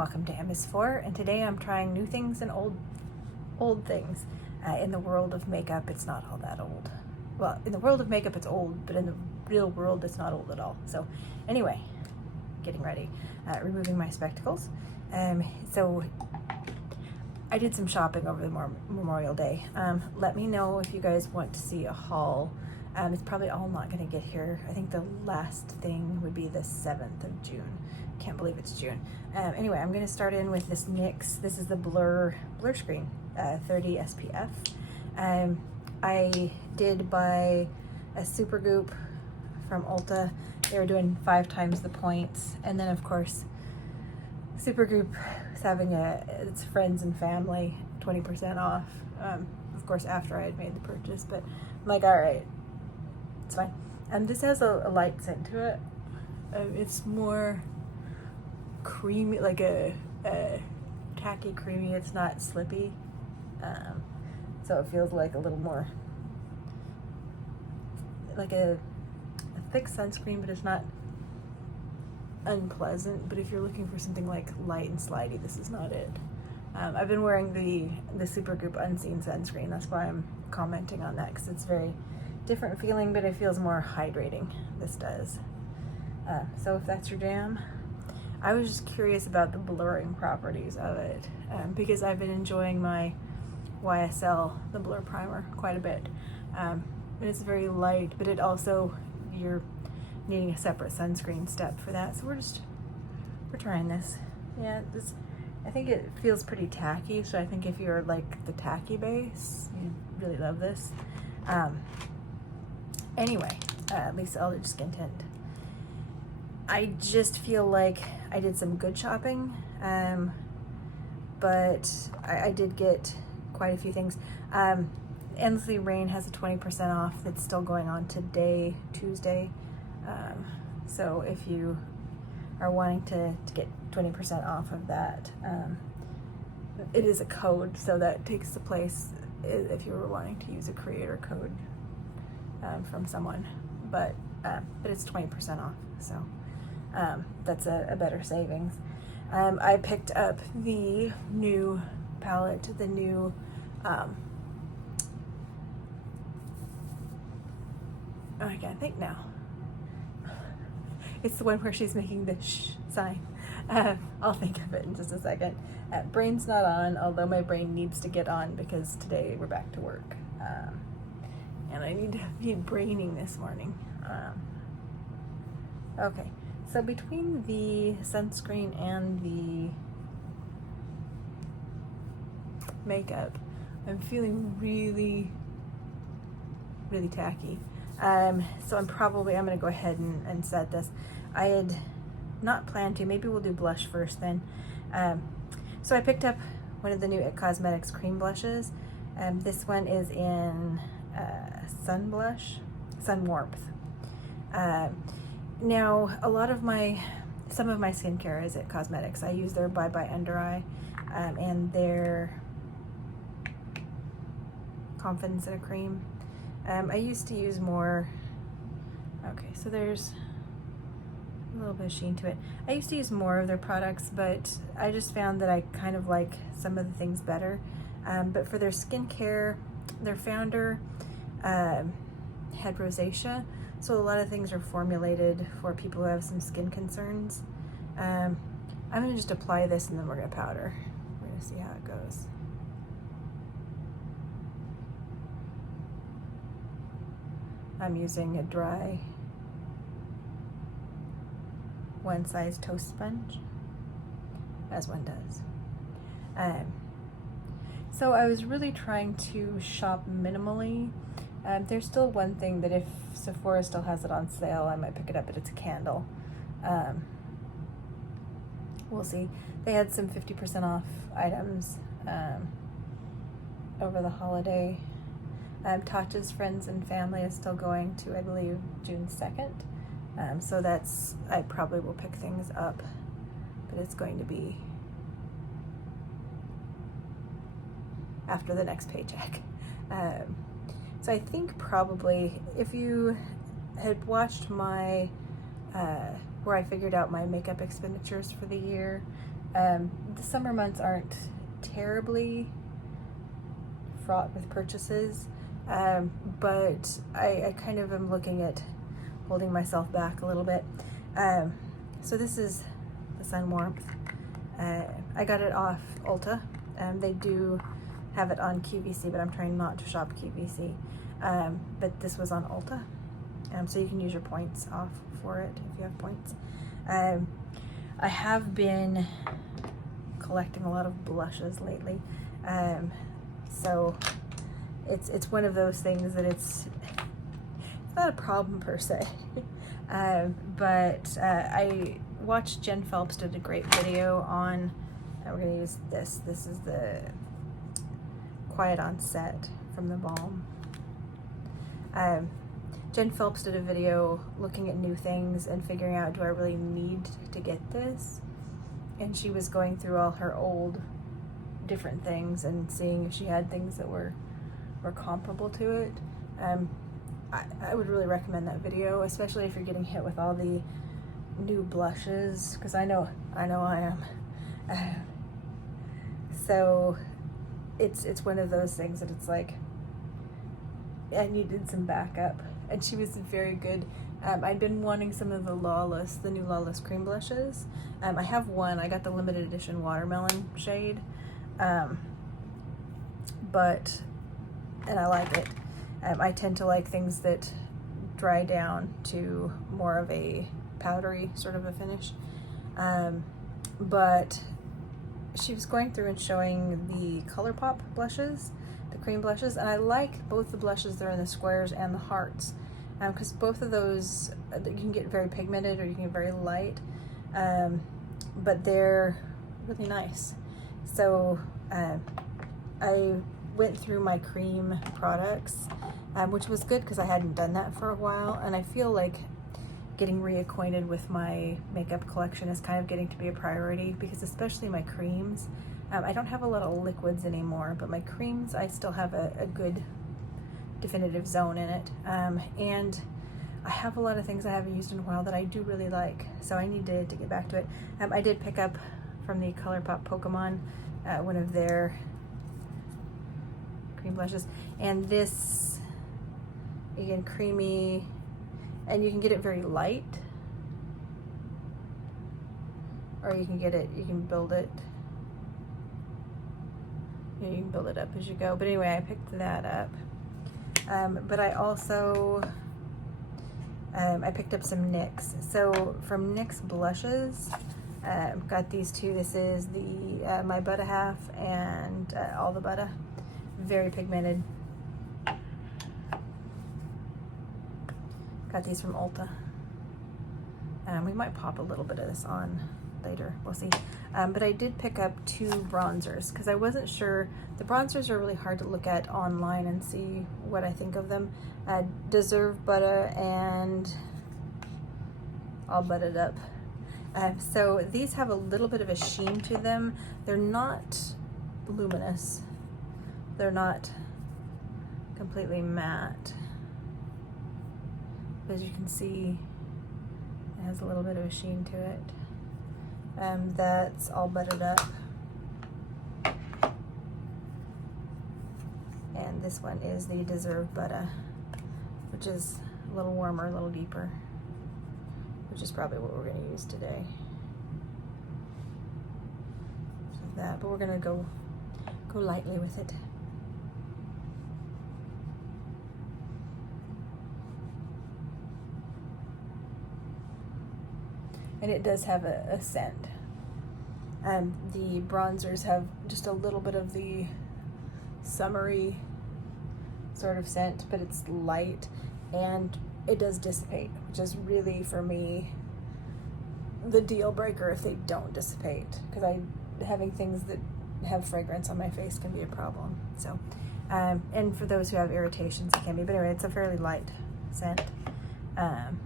welcome to MS4, and today I'm trying new things and old things. In the world of makeup, it's not all that old. Well, in the world of makeup, it's old, but in the real world, it's not old at all. So anyway, getting ready, removing my spectacles. So I did some shopping over the Memorial Day. Let me know if you guys want to see a haul. It's probably all not going to get here. I think the last thing would be the 7th of June. Can't believe it's June. Anyway, I'm going to start in with this NYX. This is the Blur Screen 30 SPF. I did buy a super goop from Ulta. They were doing 5 times the points, and then of course super goop is having its friends and family 20% off. Of course after I had made the purchase, but I'm like, all right, it's fine. This has a light scent to it. It's more creamy, like a tacky creamy. It's not slippy, so it feels like a little more like a thick sunscreen, but it's not unpleasant. But if you're looking for something like light and slidey, this is not it. I've been wearing the Supergoop Unseen sunscreen. That's why I'm commenting on that, because it's very different feeling, but it feels more hydrating. This does. So if that's your jam, I was just curious about the blurring properties of it, because I've been enjoying my YSL, the Blur Primer, quite a bit. And it's very light, but it also, you're needing a separate sunscreen step for that. So we're trying this. Yeah, I think it feels pretty tacky, so I think if you're like the tacky base, you really love this. Anyway, at least Eldridge Skin Tint. I just feel like I did some good shopping, but I did get quite a few things. Endlessly Rain has a 20% off that's still going on today, Tuesday. So if you are wanting to get 20% off of that, it is a code, so that takes the place if you were wanting to use a creator code from someone, but it's 20% off, so that's a better savings. I picked up the new palette, the new I can't think now. It's the one where she's making the shh sign. I'll think of it in just a second. Brain's not on, although my brain needs to get on because today we're back to work. And I need to be braining this morning. Okay, so between the sunscreen and the makeup, I'm feeling really, really tacky. So I'm gonna go ahead and set this. I had not planned to. Maybe we'll do blush first then. So I picked up one of the new IT Cosmetics cream blushes. This one is in Sun Warmth. Now, some of my skincare is IT Cosmetics. I use their Bye Bye Under Eye and their Confidence in a Cream. I used to use more, okay, so there's a little bit of sheen to it. I used to use more of their products, but I just found that I kind of like some of the things better. But for their skincare, their founder had rosacea, so a lot of things are formulated for people who have some skin concerns. I'm gonna just apply this and then we're gonna powder. We're gonna see how it goes. I'm using a dry one size toast sponge, as one does. So I was really trying to shop minimally. There's still one thing that if Sephora still has it on sale, I might pick it up, but it's a candle. We'll see. They had some 50% off items over the holiday. Tatcha's Friends and Family is still going to, I believe, June 2nd. So I probably will pick things up, but it's going to be after the next paycheck. So I think probably if you had watched my, where I figured out my makeup expenditures for the year, The summer months aren't terribly fraught with purchases, but I kind of am looking at holding myself back a little bit. So this is the Sun Warmth. I got it off Ulta. They do have it on QVC, but I'm trying not to shop QVC. But this was on Ulta. So you can use your points off for it if you have points. I have been collecting a lot of blushes lately. So it's one of those things that it's not a problem per se. But I watched Jen Phelps did a great video on, we're gonna use this. This is the Quiet on Set from the Balm. Jen Phelps did a video looking at new things and figuring out, do I really need to get this? And she was going through all her old different things and seeing if she had things that were comparable to it. I would really recommend that video, especially if you're getting hit with all the new blushes, because I know I am. So it's one of those things that it's like, I needed some backup, and she was very good. I'd been wanting some of the new Lawless cream blushes. I have one. I got the limited edition watermelon shade, and I like it. I tend to like things that dry down to more of a powdery sort of a finish. But she was going through and showing the ColourPop blushes, the cream blushes, and I like both the blushes that are in the squares and the hearts, because both of those, you can get very pigmented or you can get very light, but they're really nice. So I went through my cream products, which was good because I hadn't done that for a while, and I feel like getting reacquainted with my makeup collection is kind of getting to be a priority, because especially my creams, I don't have a lot of liquids anymore, but my creams, I still have a good definitive zone in it, and I have a lot of things I haven't used in a while that I do really like, so I need to get back to it. I did pick up from the ColourPop Pokemon one of their cream blushes, and this, again, creamy, and you can get it very light, or you can get it, you can build it, you can build it up as you go. But anyway, I picked that up. But I also, I picked up some NYX. So from NYX blushes, got these two. This is the My Butta Half and All the Butta. Very pigmented. Got these from Ulta. We might pop a little bit of this on later, we'll see. But I did pick up two bronzers because I wasn't sure. The bronzers are really hard to look at online and see what I think of them. Deserve Butta and All Butted Up. So these have a little bit of a sheen to them. They're not luminous. They're not completely matte. As you can see, it has a little bit of a sheen to it. That's All Buttered Up. And this one is the Deserve Butta, which is a little warmer, a little deeper, which is probably what we're going to use today. So that, but we're going to go lightly with it. And it does have a scent. The bronzers have just a little bit of the summery sort of scent, but it's light and it does dissipate, which is really, for me, the deal breaker if they don't dissipate, because having things that have fragrance on my face can be a problem. So, and for those who have irritations, it can be. But anyway, it's a fairly light scent. I'm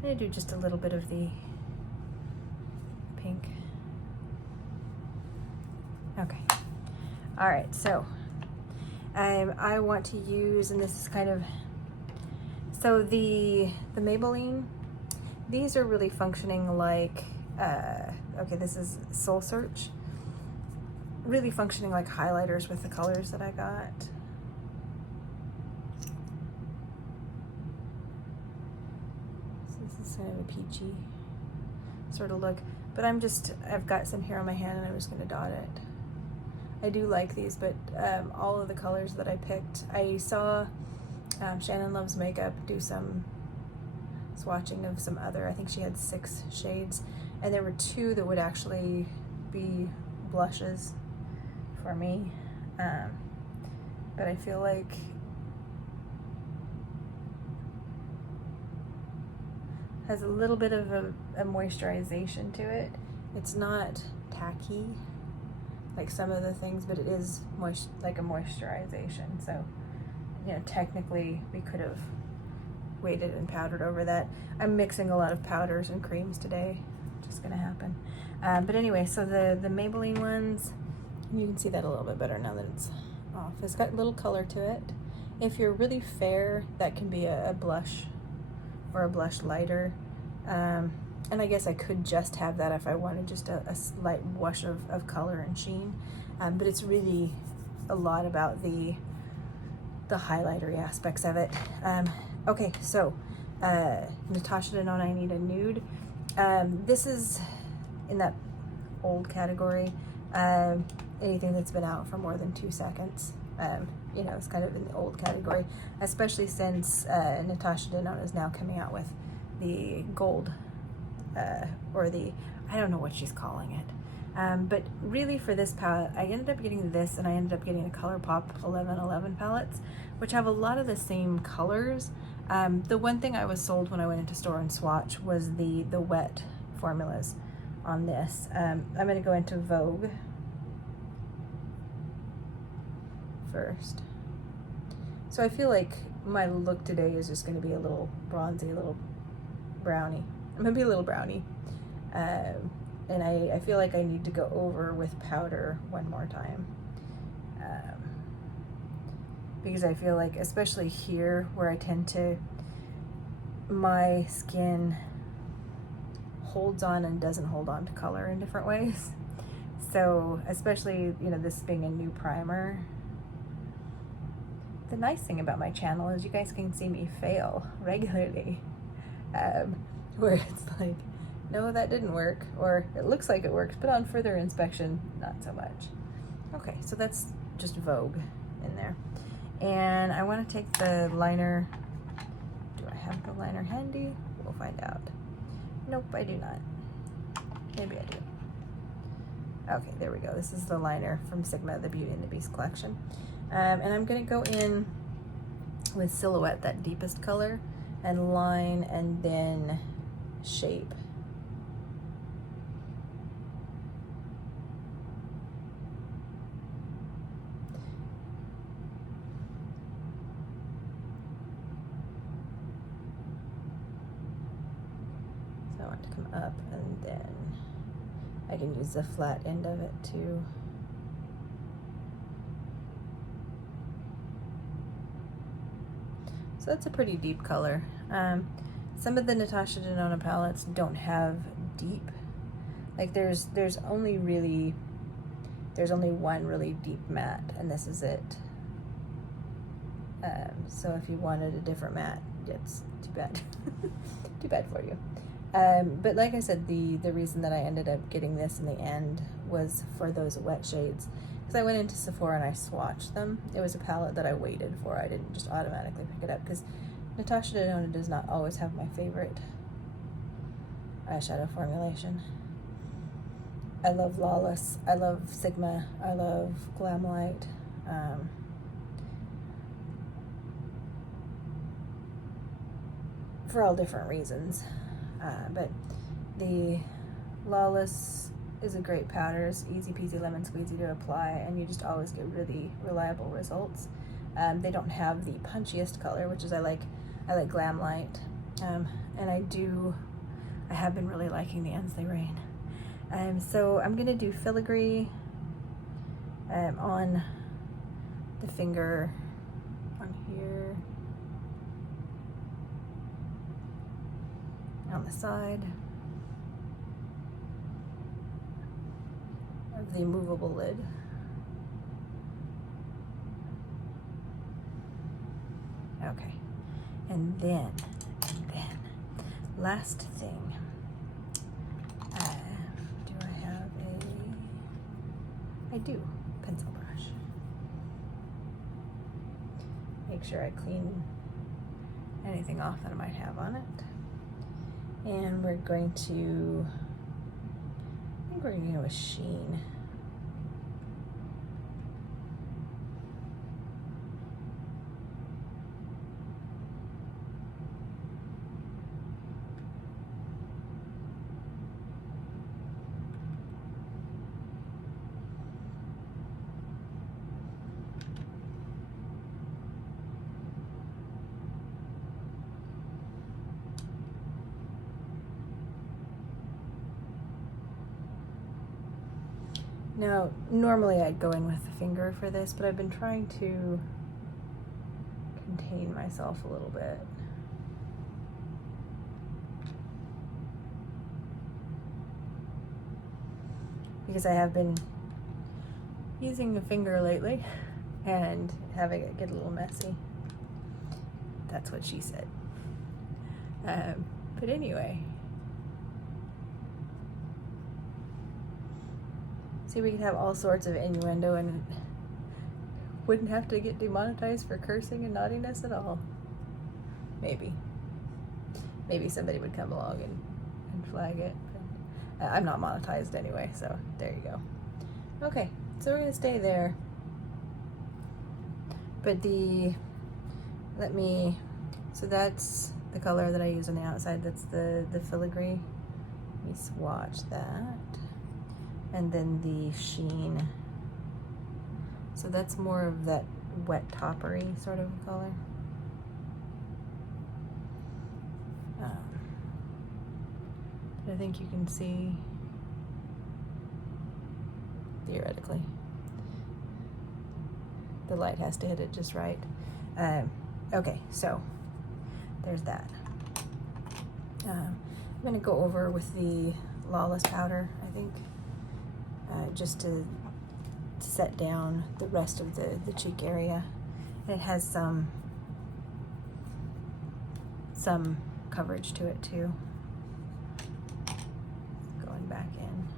going to do just a little bit of the pink. Okay. All right, so I want to use, and this is kind of, so the Maybelline, these are really functioning like okay, this is Soul Search. Really functioning like highlighters with the colors that I got. So this is kind of a peachy sort of look, but I've got some here on my hand and I'm just gonna dot it. I do like these, but all of the colors that I picked, I saw Shannon Loves Makeup do some swatching of some other, I think she had 6 shades, and there were 2 that would actually be blushes for me, but I feel like has a little bit of a moisturization to it. It's not tacky like some of the things, but it is like a moisturization. So, you know, technically we could have weighted and powdered over that. I'm mixing a lot of powders and creams today, just gonna happen. But anyway, so the Maybelline ones, you can see that a little bit better now that it's off. It's got a little color to it. If you're really fair, that can be a blush or a blush lighter. And I guess I could just have that if I wanted just a slight wash of color and sheen. But it's really a lot about the highlightery aspects of it. Okay, so Natasha Denona, I Need a Nude. This is in that old category. Anything that's been out for more than 2 seconds. You know, it's kind of in the old category, especially since Natasha Denona is now coming out with the gold, or the, I don't know what she's calling it. But really for this palette, I ended up getting this, and I ended up getting the ColourPop 1111 palettes, which have a lot of the same colors. The one thing I was sold when I went into store and swatch was the wet formulas on this. I'm gonna go into Vogue first. So I feel like my look today is just gonna be a little bronzy, a little brownie. I'm gonna be a little brownie. And I feel like I need to go over with powder one more time. Because I feel like, especially here where I tend to, my skin holds on and doesn't hold on to color in different ways. So especially, you know, this being a new primer, the nice thing about my channel is you guys can see me fail regularly, where it's like, no, that didn't work, or it looks like it works, but on further inspection, not so much. Okay, so that's just Vogue in there. And I want to take the liner. Do I have the liner handy? We'll find out. Nope, I do not. Maybe I do. Okay, there we go. This is the liner from Sigma, the Beauty and the Beast collection. And I'm going to go in with Silhouette, that deepest color, and line, and then shape. So I want to come up, and then I can use the flat end of it too. So that's a pretty deep color. Some of the Natasha Denona palettes don't have deep. Like there's only one really deep matte, and this is it. So if you wanted a different matte, it's too bad. Too bad for you. But like I said, the reason that I ended up getting this in the end was for those wet shades. Because I went into Sephora and I swatched them. It was a palette that I waited for. I didn't just automatically pick it up, because Natasha Denona does not always have my favorite eyeshadow formulation. I love Lawless, I love Sigma, I love Glamlight. For all different reasons. But the Lawless is a great powder. It's easy peasy lemon squeezy to apply, and you just always get really reliable results. They don't have the punchiest color, which is I like Glamlight, and I have been really liking the Ends They Rain. So I'm gonna do filigree on the finger on here, on the side. of the movable lid. Okay, and then last thing, do I have I do, pencil brush. Make sure I clean anything off that I might have on it. And we're going to, I think we're going to go with Sheen. Now, normally I'd go in with the finger for this, but I've been trying to contain myself a little bit. Because I have been using the finger lately and having it get a little messy. That's what she said. But anyway. See, we could have all sorts of innuendo and wouldn't have to get demonetized for cursing and naughtiness at all. Maybe. Maybe somebody would come along and flag it. But I'm not monetized anyway, so there you go. Okay, so we're gonna stay there. But so that's the color that I use on the outside. That's the filigree. Let me swatch that. And then the Sheen. So that's more of that wet toppery sort of color. I think you can see, theoretically. The light has to hit it just right. Okay, so there's that. I'm gonna go over with the Lawless powder, I think. Just to set down the rest of the cheek area. And it has some coverage to it too. Going back in.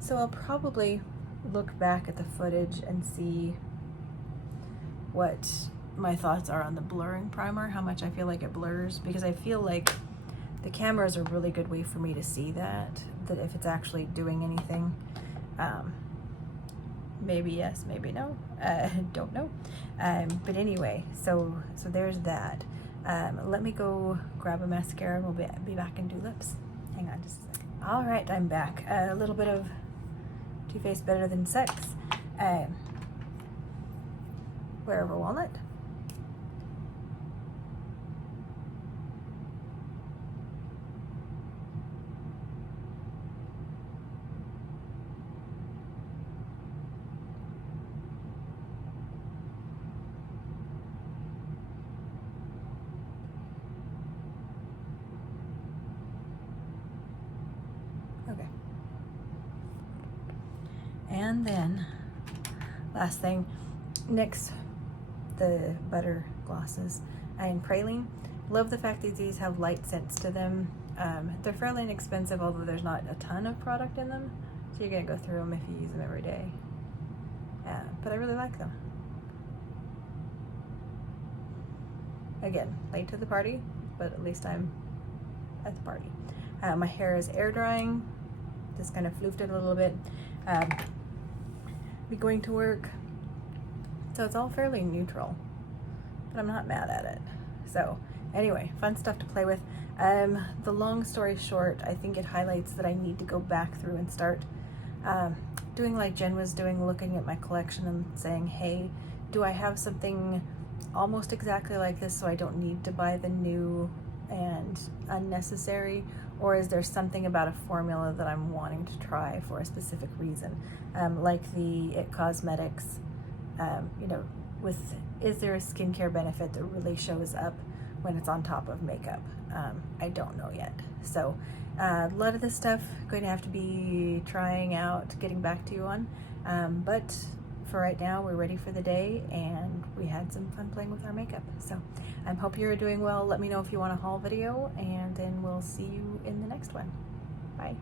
So I'll probably look back at the footage and see what my thoughts are on the blurring primer, how much I feel like it blurs, because I feel like the camera is a really good way for me to see that if it's actually doing anything. Maybe yes, maybe no, don't know. But anyway, so there's that. Let me go grab a mascara and we'll be back and do lips. Hang on just a second. All right, I'm back. A little bit of Too Faced Better Than Sex. Wherever Walnut. Okay. And then, last thing, NYX, the butter glosses and Praline. Love the fact that these have light scents to them. They're fairly inexpensive, although there's not a ton of product in them, so you're gonna go through them if you use them every day. But I really like them. Again, late to the party, but at least I'm at the party. My hair is air drying, just kind of floofed it a little bit. Be going to work, so it's all fairly neutral, but I'm not mad at it. So anyway, fun stuff to play with. The long story short, I think it highlights that I need to go back through and start doing like Jen was doing, looking at my collection and saying, hey, do I have something almost exactly like this, so I don't need to buy the new and unnecessary, or is there something about a formula that I'm wanting to try for a specific reason? Like the It Cosmetics, you know, is there a skincare benefit that really shows up when it's on top of makeup? I don't know yet. So a lot of this stuff going to have to be trying out, getting back to you on, but for right now, we're ready for the day, and we had some fun playing with our makeup. So I hope you're doing well. Let me know if you want a haul video, and then we'll see you in the next one. Bye.